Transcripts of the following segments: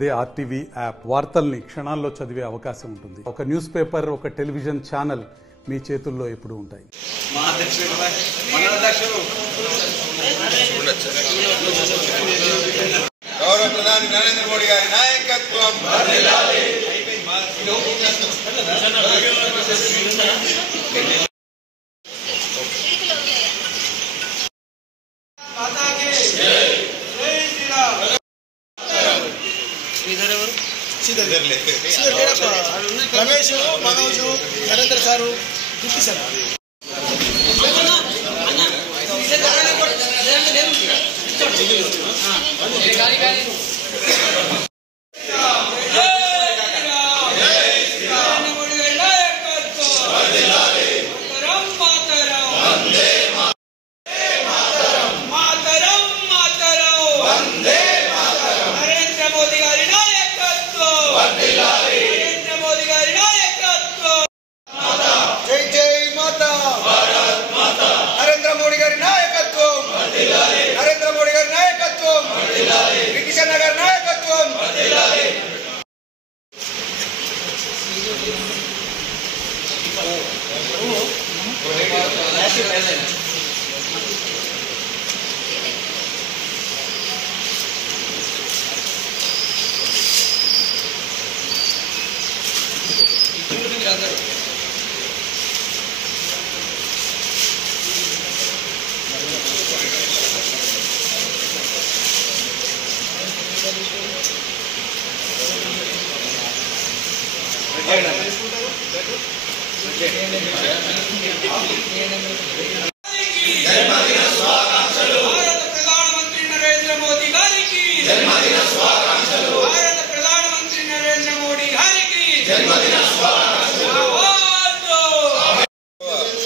అదే RTV app వార్తల్ని క్షణాల్లో చదివే అవకాశం ఉంటుంది. ఒక న్యూస్ పేపర్, ఒక టెలివిజన్ ఛానల్ మీ చేతుల్లో ఎప్పుడూ ఉంటాయి. గౌరవ ప్రధాని నరేంద్ర మోడీ గారి నాయకత్వం రమేష్, మనోజ్, నరేంద్ర సారు, దుఃఖి సార్.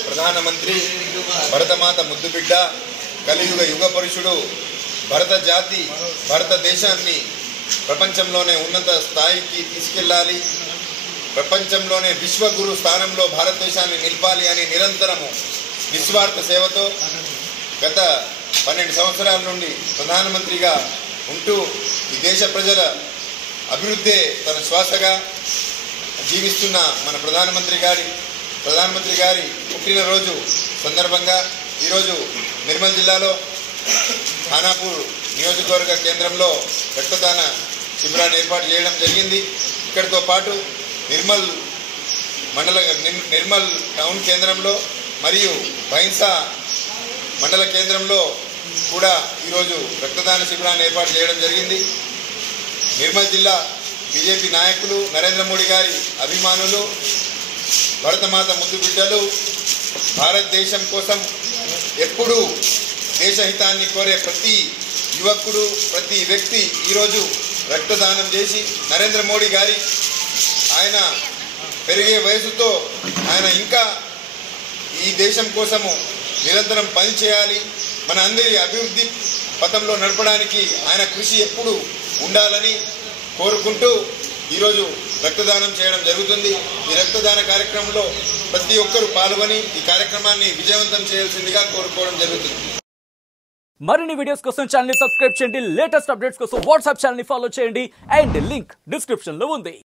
ప్రధానమంత్రి భరతమాత ముద్దుబిడ్డ కలియుగ యుగ పురుషుడు భరత జాతి భారతదేశాన్ని ప్రపంచంలోనే ఉన్నత స్థాయికి తీసుకెళ్లాలి, ప్రపంచంలోనే విశ్వగురు స్థానంలో భారతదేశాన్ని నిలపాలి అని నిరంతరము నిస్వార్థ సేవతో గత 12 సంవత్సరాల నుండి ప్రధానమంత్రిగా ఉంటూ ఈ దేశ ప్రజల అభివృద్ధే తన శ్వాసగా జీవిస్తున్న మన ప్రధానమంత్రి గారి పుట్టినరోజు సందర్భంగా ఈరోజు నిర్మల్ జిల్లాలో ఖానాపూర్ నియోజకవర్గ కేంద్రంలో రక్తదాన శిబిరాన్ని ఏర్పాటు చేయడం జరిగింది. ఇక్కడితో పాటు నిర్మల్ టౌన్ కేంద్రంలో మరియు బైన్సా మండల కేంద్రంలో కూడా ఈరోజు రక్తదాన శిబిరాన్ని ఏర్పాటు చేయడం జరిగింది. నిర్మల్ జిల్లా బీజేపీ నాయకులు, నరేంద్ర మోడీ గారి అభిమానులు, భరతమాత ముద్దు బిడ్డలు, భారతదేశం కోసం ఎప్పుడూ దేశహితాన్ని కోరే ప్రతి యువకుడు, ప్రతి వ్యక్తి ఈరోజు రక్తదానం చేసి నరేంద్ర మోడీ గారి ఆయన పెరిగే వయసుతో ఆయన ఇంకా ఈ దేశం కోసము నిరంతరం పనిచేయాలి, మన అందరి అభివృద్ధి పథంలో నడపడానికి ఆయన కృషి ఎప్పుడు ఉండాలని కోరుకుంటూ ఈరోజు రక్తదానం చేయడం జరుగుతుంది. ఈ రక్తదాన కార్యక్రమంలో ప్రతి ఒక్కరూ పాల్గొని ఈ కార్యక్రమాన్ని విజయవంతం చేయాల్సిందిగా కోరుకోవడం జరుగుతుంది. మరిన్ని వీడియోస్ కోసం ఛానల్ ని సబ్స్క్రైబ్ చేయండి, లేటెస్ట్ అప్డేట్స్ కోసం వాట్సాప్ ఛానల్ ని ఫాలో చేయండి అండ్ లింక్ డిస్క్రిప్షన్ లో ఉంది.